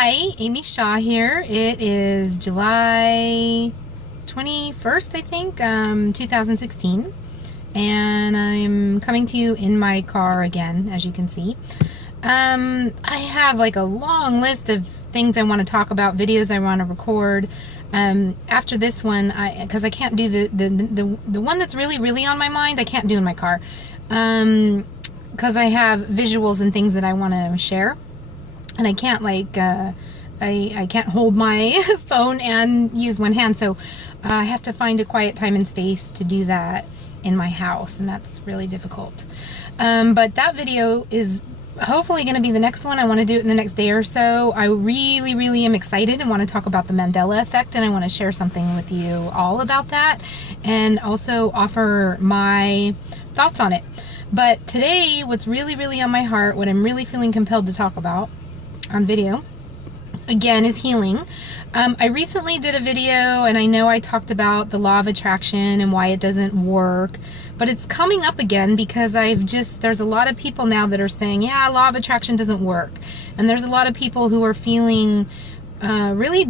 Hi, Amy Shaw here. It is July 21st, I think, 2016. And I'm coming to you in my car again, as you can see. I have like a long list of things I want to talk about, videos I want to record. After this one, because I can't do the one that's really on my mind, I can't do in my car. Because I have visuals and things that I want to share. And I can't I can't hold my phone and use one hand, so I have to find a quiet time and space to do that in my house, and that's really difficult. But that video is hopefully going to be the next one. I want to do it in the next day or so. I really am excited and want to talk about the Mandela effect, and I want to share something with you all about that and also offer my thoughts on it. But today, what's really on my heart, what I'm really feeling compelled to talk about on video, again, is healing. I recently did a video, and I know I talked about the law of attraction and why it doesn't work, but it's coming up again because there's a lot of people now that are saying, yeah, law of attraction doesn't work. And there's a lot of people who are feeling really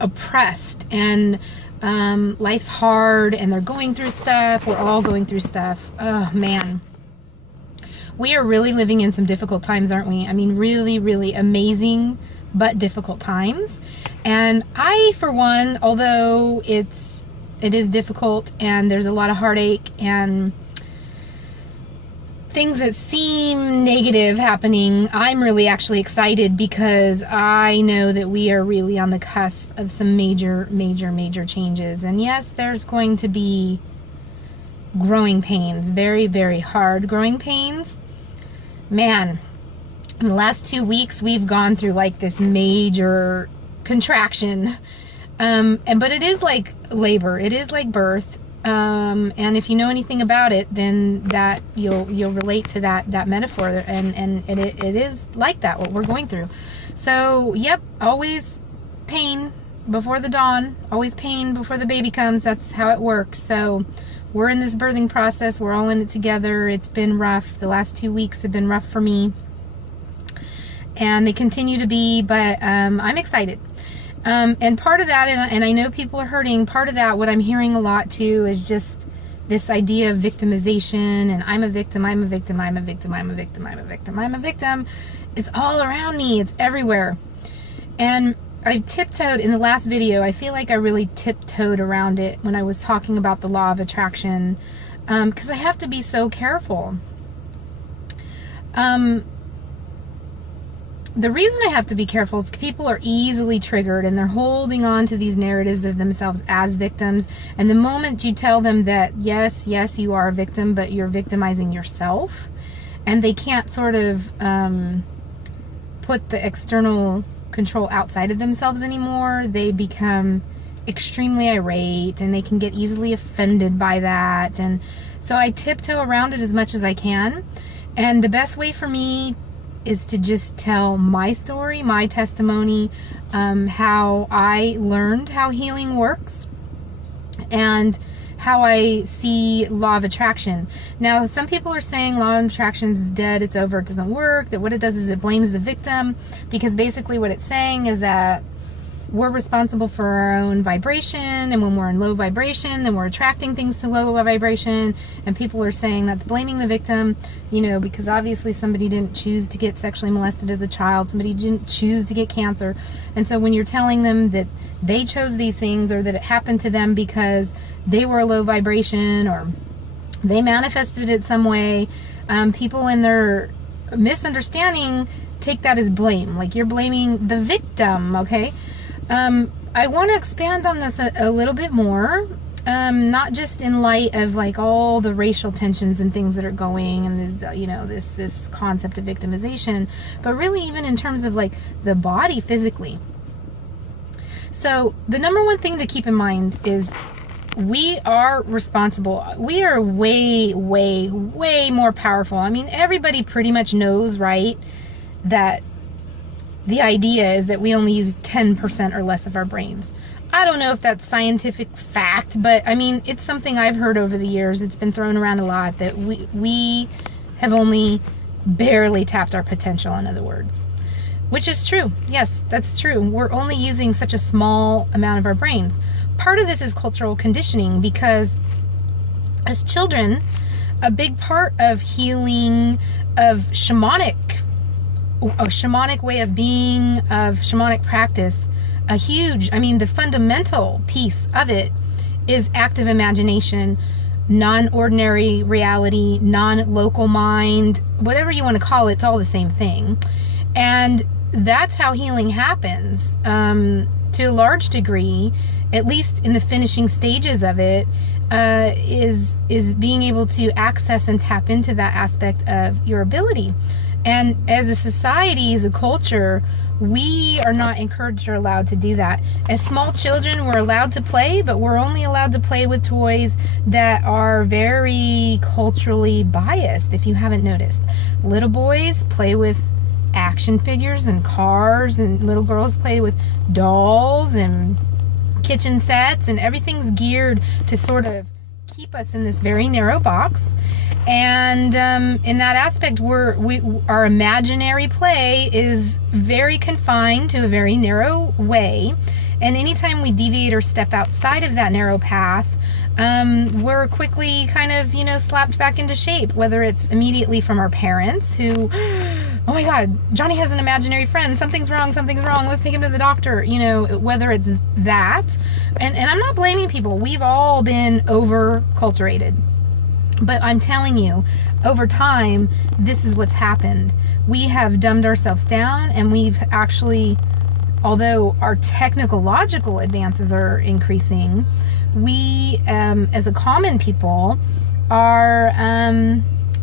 oppressed, and life's hard, and they're going through stuff. We're all going through stuff. Oh, man. We are really living in some difficult times, aren't we? I mean, really amazing, but difficult times. And I, for one, although it is difficult and there's a lot of heartache and things that seem negative happening, I'm really actually excited because I know that we are really on the cusp of some major changes. And yes, there's going to be growing pains, very hard growing pains. Man, in the last 2 weeks, we've gone through like this major contraction. But it is like labor. It is like birth. And if you know anything about it, then that you'll relate to that metaphor. And it is like that, what we're going through. So, yep, always pain before the dawn. Always pain before the baby comes. That's how it works. So we're in this birthing process. We're all in it together. It's been rough. The last 2 weeks have been rough for me. And they continue to be, but I'm excited. And part of that, and I know people are hurting, part of that, what I'm hearing a lot too, is just this idea of victimization, and I'm a victim, I'm a victim, I'm a victim, I'm a victim, I'm a victim, I'm a victim. It's all around me. It's everywhere. And I tiptoed in the last video. I feel like I really tiptoed around it when I was talking about the law of attraction, because I have to be so careful. The reason I have to be careful is people are easily triggered, and they're holding on to these narratives of themselves as victims. And the moment you tell them that, yes, you are a victim, but you're victimizing yourself, and they can't sort of put the external control outside of themselves anymore, they become extremely irate, and they can get easily offended by that. And so I tiptoe around it as much as I can. And the best way for me is to just tell my story, my testimony, how I learned how healing works, and how I see law of attraction. Now, some people are saying law of attraction is dead, it's over, it doesn't work, that what it does is it blames the victim, because basically what it's saying is that we're responsible for our own vibration, and when we're in low vibration, then we're attracting things to low vibration. And people are saying that's blaming the victim, you know, because obviously somebody didn't choose to get sexually molested as a child, somebody didn't choose to get cancer. And so when you're telling them that they chose these things, or that it happened to them because they were a low vibration, or they manifested it some way, people in their misunderstanding take that as blame, like you're blaming the victim. Okay. I want to expand on this a little bit more, not just in light of like all the racial tensions and things that are going, and this, you know, this concept of victimization, but really even in terms of like the body physically. So the number one thing to keep in mind is we are responsible. We are way more powerful. I mean, everybody pretty much knows, right, that the idea is that we only use 10% or less of our brains. I don't know if that's scientific fact, but I mean, it's something I've heard over the years. It's been thrown around a lot, that we have only barely tapped our potential, in other words. Which is true. Yes, that's true. We're only using such a small amount of our brains. Part of this is cultural conditioning, because as children, a big part of healing, of shamanic way of being, of shamanic practice, the fundamental piece of it is active imagination, non-ordinary reality, non-local mind, whatever you want to call it, it's all the same thing. And that's how healing happens, to a large degree, at least in the finishing stages of it, is being able to access and tap into that aspect of your ability. And as a society, as a culture, we are not encouraged or allowed to do that. As small children, we're allowed to play, but we're only allowed to play with toys that are very culturally biased, if you haven't noticed. Little boys play with action figures and cars, and little girls play with dolls and kitchen sets, and everything's geared to sort of keep us in this very narrow box. And in that aspect, our imaginary play is very confined to a very narrow way. And anytime we deviate or step outside of that narrow path, we're quickly kind of, slapped back into shape, whether it's immediately from our parents who, oh my God, Johnny has an imaginary friend, something's wrong, let's take him to the doctor, whether it's that. And I'm not blaming people. We've all been over-culturated. But I'm telling you, over time, this is what's happened. We have dumbed ourselves down, and we've actually, although our technological advances are increasing, we, as a common people, are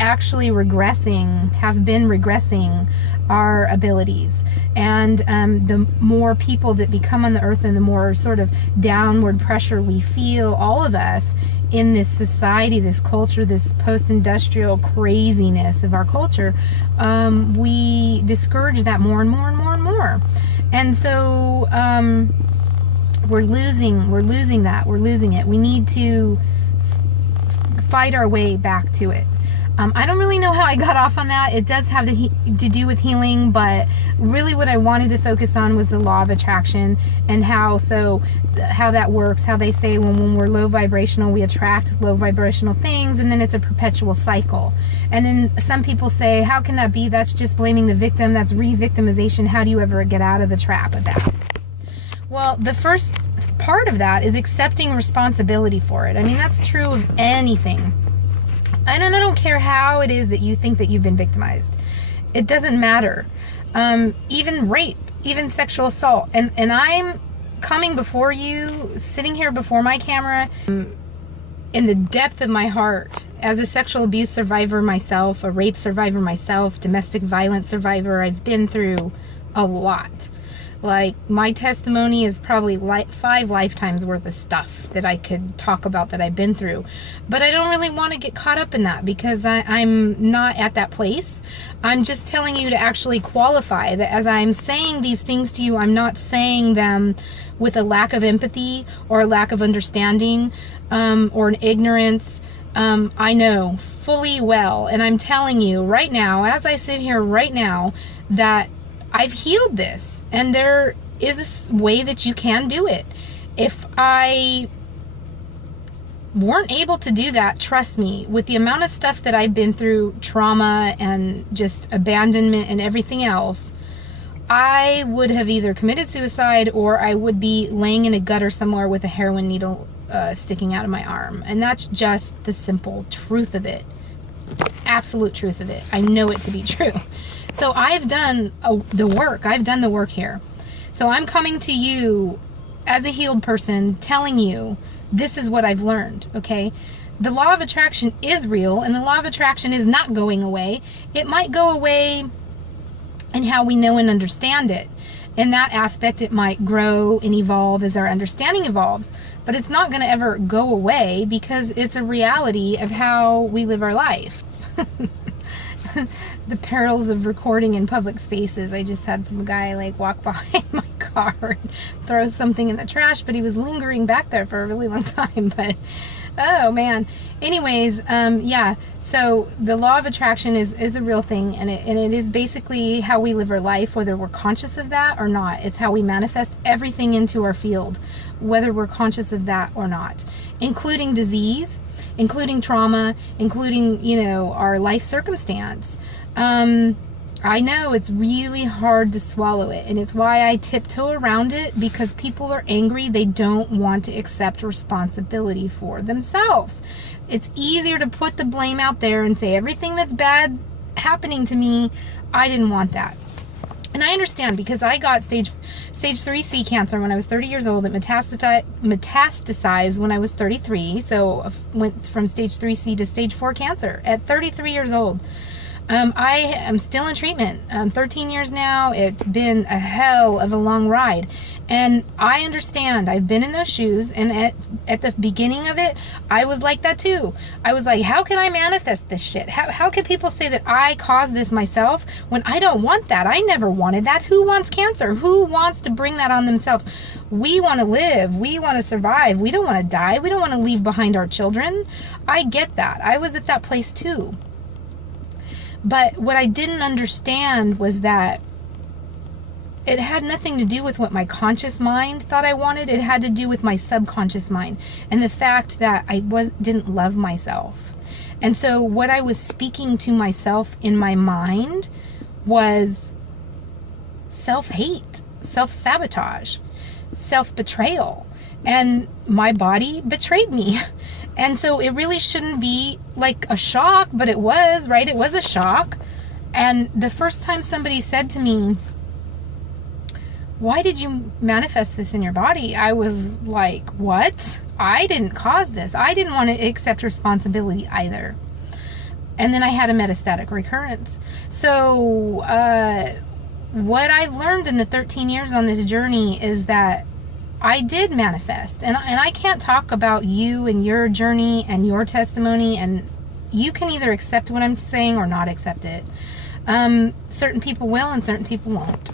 actually have been regressing our abilities. And the more people that become on the earth, and the more sort of downward pressure we feel, all of us, in this society, this culture, this post-industrial craziness of our culture, we discourage that more and more and more and more. And so we're losing it. We need to fight our way back to it. I don't really know how I got off on that. It does have to do with healing, but really what I wanted to focus on was the law of attraction, and how that works, how they say when we're low vibrational, we attract low vibrational things, and then it's a perpetual cycle. And then some people say, how can that be? That's just blaming the victim. That's re-victimization. How do you ever get out of the trap of that? Well, the first part of that is accepting responsibility for it. That's true of anything. And I don't care how it is that you think that you've been victimized. It doesn't matter. Even rape, even sexual assault. And I'm coming before you, sitting here before my camera, in the depth of my heart, as a sexual abuse survivor myself, a rape survivor myself, domestic violence survivor. I've been through a lot. Like, my testimony is probably 5 lifetimes worth of stuff that I could talk about that I've been through. But I don't really want to get caught up in that, because I'm not at that place. I'm just telling you to actually qualify that as I'm saying these things to you, I'm not saying them with a lack of empathy or a lack of understanding, or an ignorance. I know fully well, and I'm telling you right now, as I sit here right now, that I've healed this, and there is this way that you can do it. If I weren't able to do that, trust me, with the amount of stuff that I've been through, trauma and just abandonment and everything else, I would have either committed suicide, or I would be laying in a gutter somewhere with a heroin needle sticking out of my arm. And that's just the simple truth of it. Absolute truth of it. I know it to be true. So I've done the work. I've done the work here. So I'm coming to you as a healed person, telling you this is what I've learned, okay? The law of attraction is real, and the law of attraction is not going away. It might go away in how we know and understand it. In that aspect, it might grow and evolve as our understanding evolves, but it's not going to ever go away, because it's a reality of how we live our life. The perils of recording in public spaces. I just had some guy walk behind my car and throw something in the trash, but he was lingering back there for a really long time. But Oh man. Anyways, yeah. So the law of attraction is a real thing, and it is basically how we live our life, whether we're conscious of that or not. It's how we manifest everything into our field, whether we're conscious of that or not, including disease, including trauma, including, you know, our life circumstance. I know it's really hard to swallow it, and it's why I tiptoe around it, because people are angry. They don't want to accept responsibility for themselves. It's easier to put the blame out there and say everything that's bad happening to me, I didn't want that. And I understand, because I got stage 3C cancer when I was 30 years old. It metastasized when I was 33. So I went from stage 3C to stage 4 cancer at 33 years old. I am still in treatment. 13 years now. It's been a hell of a long ride. And I understand. I've been in those shoes. And at the beginning of it, I was like that too. I was like, how can I manifest this shit? How can people say that I caused this myself when I don't want that? I never wanted that. Who wants cancer? Who wants to bring that on themselves? We want to live. We want to survive. We don't want to die. We don't want to leave behind our children. I get that. I was at that place too. But what I didn't understand was that it had nothing to do with what my conscious mind thought I wanted. It had to do with my subconscious mind and the fact that I didn't love myself. And so what I was speaking to myself in my mind was self-hate, self-sabotage, self-betrayal. And my body betrayed me. And so it really shouldn't be like a shock, but it was, right? It was a shock. And the first time somebody said to me, why did you manifest this in your body? I was like, what? I didn't cause this. I didn't want to accept responsibility either. And then I had a metastatic recurrence. So what I've learned in the 13 years on this journey is that I did manifest, and I can't talk about you and your journey and your testimony, and you can either accept what I'm saying or not accept it. Certain people will and certain people won't.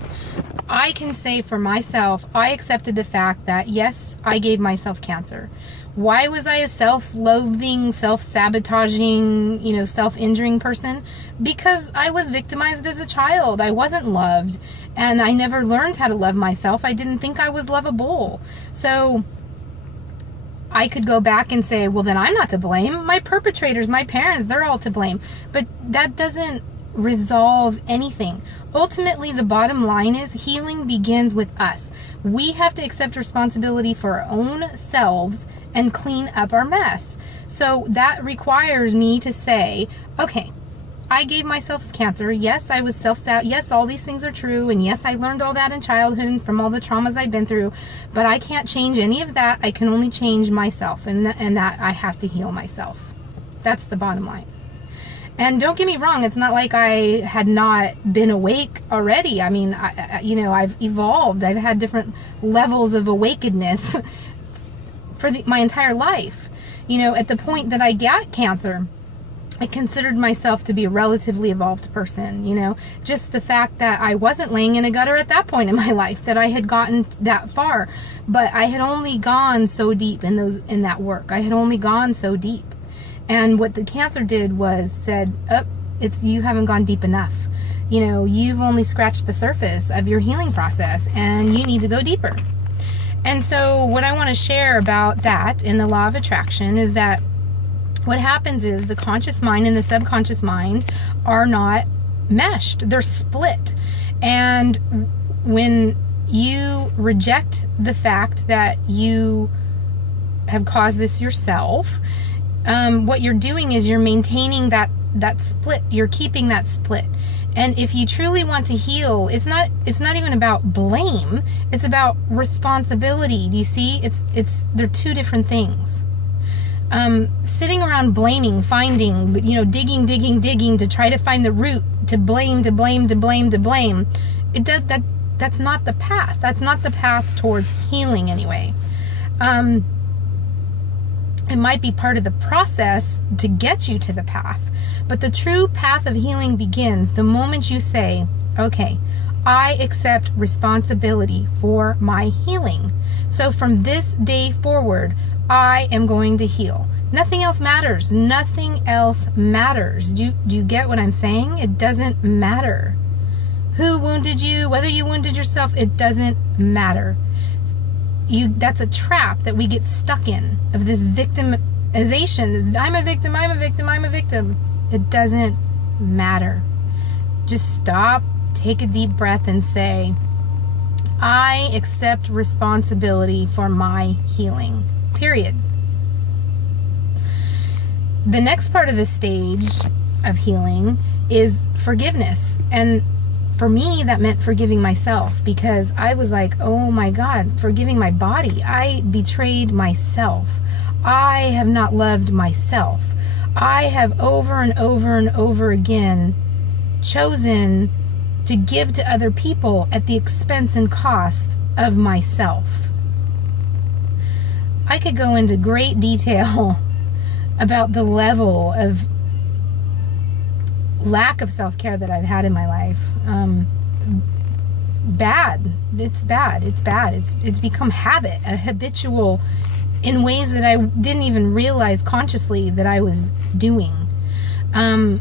I can say for myself, I accepted the fact that yes, I gave myself cancer. Why was I a self-loathing, self-sabotaging, you know, self-injuring person? Because I was victimized as a child. I wasn't loved. And I never learned how to love myself. I didn't think I was lovable. So I could go back and say, well, then I'm not to blame. My perpetrators, my parents, they're all to blame. But that doesn't resolve anything. Ultimately, the bottom line is healing begins with us. We have to accept responsibility for our own selves and clean up our mess. So that requires me to say, okay, I gave myself cancer. Yes, I was yes, all these things are true. And yes, I learned all that in childhood and from all the traumas I've been through. But I can't change any of that. I can only change myself. And that I have to heal myself. That's the bottom line. And don't get me wrong, it's not like I had not been awake already. I mean, I've evolved. I've had different levels of awakeness for my entire life. You know, at the point that I got cancer, I considered myself to be a relatively evolved person. You know, just the fact that I wasn't laying in a gutter at that point in my life, that I had gotten that far. But I had only gone so deep in that work. I had only gone so deep. And what the cancer did was said, you haven't gone deep enough. You know, you've only scratched the surface of your healing process and you need to go deeper. And so what I want to share about that in the law of attraction is that what happens is the conscious mind and the subconscious mind are not meshed. They're split. And when you reject the fact that you have caused this yourself, what you're doing is you're maintaining that split. You're keeping that split. And if you truly want to heal, it's not even about blame. It's about responsibility. Do you see? They're two different things. Sitting around blaming, finding, digging to try to find the root, to blame. That's not the path. That's not the path towards healing anyway. It might be part of the process to get you to the path, but the true path of healing begins the moment you say, okay, I accept responsibility for my healing. So from this day forward, I am going to heal. Nothing else matters. Nothing else matters. Do you get what I'm saying? It doesn't matter. Who wounded you, whether you wounded yourself, it doesn't matter. That's a trap that we get stuck in, of this victimization. This, I'm a victim, I'm a victim, I'm a victim. It doesn't matter. Just stop, take a deep breath and say, I accept responsibility for my healing. Period. The next part of the stage of healing is forgiveness. And for me, that meant forgiving myself, because I was like, oh my God, forgiving my body. I betrayed myself. I have not loved myself. I have over and over and over again chosen to give to other people at the expense and cost of myself. I could go into great detail about the level of lack of self-care that I've had in my life. Bad. It's bad. It's bad. It's become habit, a habitual, in ways that I didn't even realize consciously that I was doing. And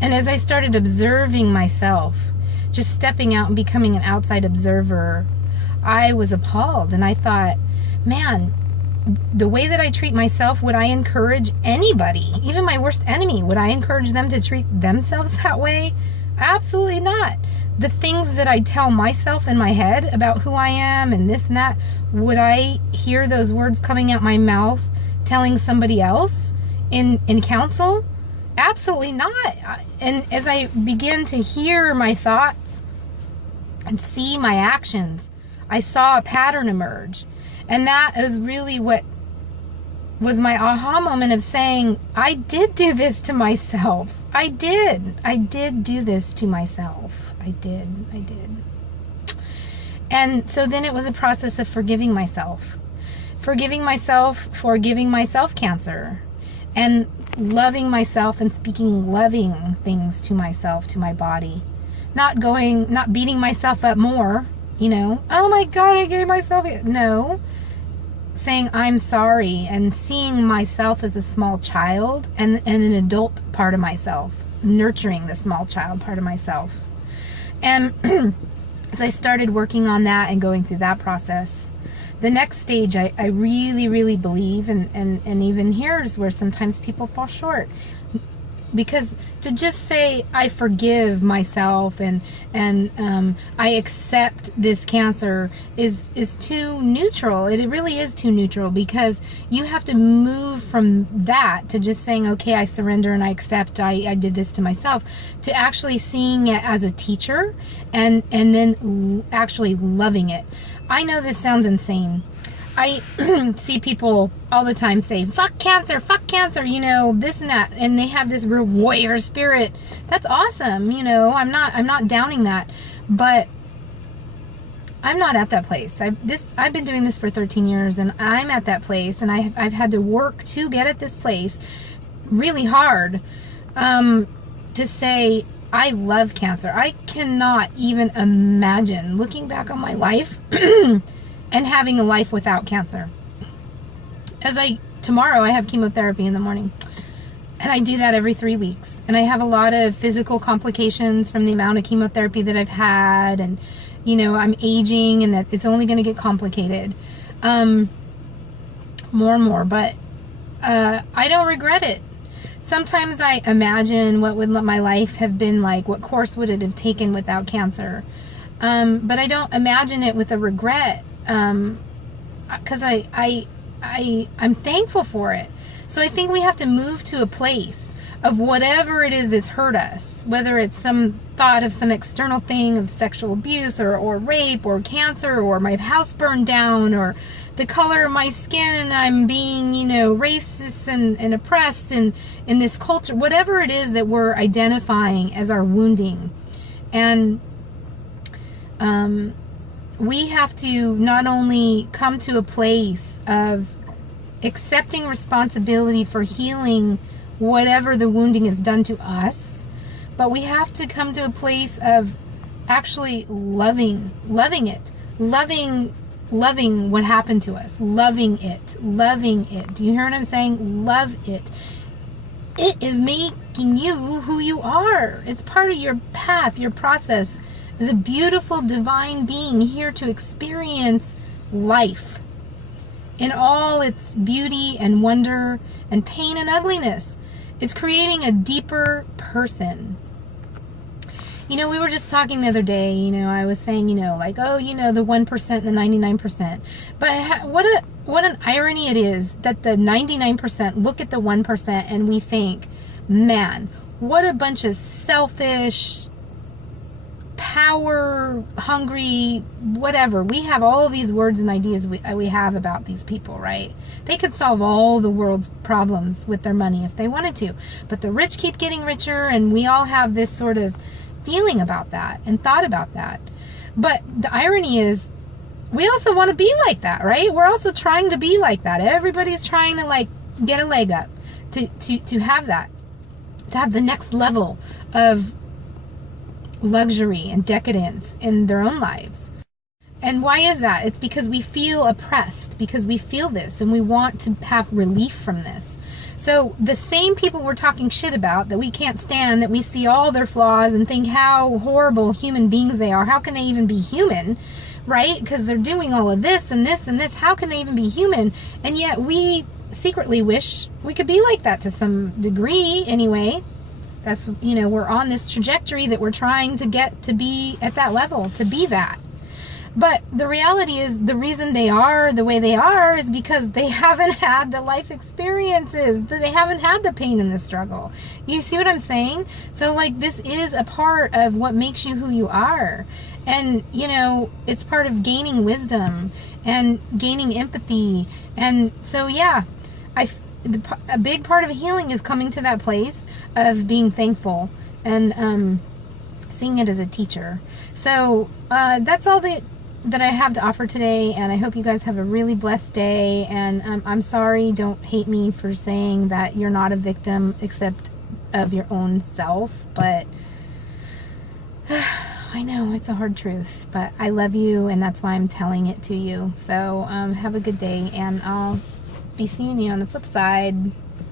as I started observing myself, just stepping out and becoming an outside observer, I was appalled. And I thought, man, the way that I treat myself, would I encourage anybody, even my worst enemy, would I encourage them to treat themselves that way? Absolutely not. The things that I tell myself in my head about who I am and this and that, would I hear those words coming out my mouth telling somebody else in counsel? Absolutely not. And as I begin to hear my thoughts and see my actions, I saw a pattern emerge. And that is really what was my aha moment of saying, I did do this to myself. I did do this to myself. I did. And so then it was a process of forgiving myself for giving myself cancer, and loving myself and speaking loving things to myself, to my body, not beating myself up more, oh my God, I gave myself, no, saying I'm sorry and seeing myself as a small child and an adult part of myself, nurturing the small child part of myself. And as I started working on that and going through that process, the next stage I really, really believe, and even here's where sometimes people fall short, because to just say I forgive myself and I accept this cancer is too neutral. It really is too neutral, because you have to move from that to just saying, okay, I surrender and I accept I did this to myself, to actually seeing it as a teacher and then actually loving it. I know this sounds insane. I see people all the time say, fuck cancer, this and that. And they have this real warrior spirit. That's awesome. I'm not downing that, but I'm not at that place. I've been doing this for 13 years and I'm at that place, and I've had to work to get at this place really hard, to say, I love cancer. I cannot even imagine looking back on my life and having a life without cancer. Tomorrow I have chemotherapy in the morning, and I do that every 3 weeks. And I have a lot of physical complications from the amount of chemotherapy that I've had, and, I'm aging, and that it's only going to get complicated, more and more, but, I don't regret it. Sometimes I imagine what would my life have been like, what course would it have taken without cancer. But I don't imagine it with a regret, because I'm thankful for it. So I think we have to move to a place of whatever it is that's hurt us, whether it's some thought of some external thing of sexual abuse or rape or cancer or my house burned down or the color of my skin and I'm being, racist and oppressed in this culture, whatever it is that we're identifying as our wounding. And we have to not only come to a place of accepting responsibility for healing whatever the wounding has done to us, but we have to come to a place of actually loving it, loving loving what happened to us, loving it, loving it. Do you hear what I'm saying? Love it. It is making you who you are. It's part of your path, your process as a beautiful divine being here to experience life in all its beauty and wonder and pain and ugliness. It's creating a deeper person. You know, we were just talking the other day, you know, I was saying, you know, like, oh, you know, the 1% and the 99%. But what an irony it is that the 99% look at the 1% and we think, man, what a bunch of selfish, power hungry, whatever. We have all these words and ideas we have about these people, right? They could solve all the world's problems with their money if they wanted to. But the rich keep getting richer, and we all have this sort of feeling about that and thought about that. But the irony is, we also want to be like that, right? We're also trying to be like that. Everybody's trying to like get a leg up to have that, to have the next level of luxury and decadence in their own lives. And why is that? It's because we feel oppressed, because we feel this and we want to have relief from this. So the same people we're talking shit about, that we can't stand, that we see all their flaws and think how horrible human beings they are, how can they even be human, right? Because they're doing all of this and this and this, how can they even be human? And yet we secretly wish we could be like that to some degree anyway. That's, you know, we're on this trajectory that we're trying to get to be at that level, to be that. But the reality is, the reason they are the way they are is because they haven't had the life experiences, that they haven't had the pain and the struggle. You see what I'm saying? So like, this is a part of what makes you who you are. And, you know, it's part of gaining wisdom and gaining empathy. And so, yeah, a big part of healing is coming to that place of being thankful and seeing it as a teacher. So that's all that I have to offer today, and I hope you guys have a really blessed day. And I'm sorry, don't hate me for saying that you're not a victim except of your own self, but I know it's a hard truth, but I love you, and that's why I'm telling it to you. So have a good day, and I'll be seeing you on the flip side.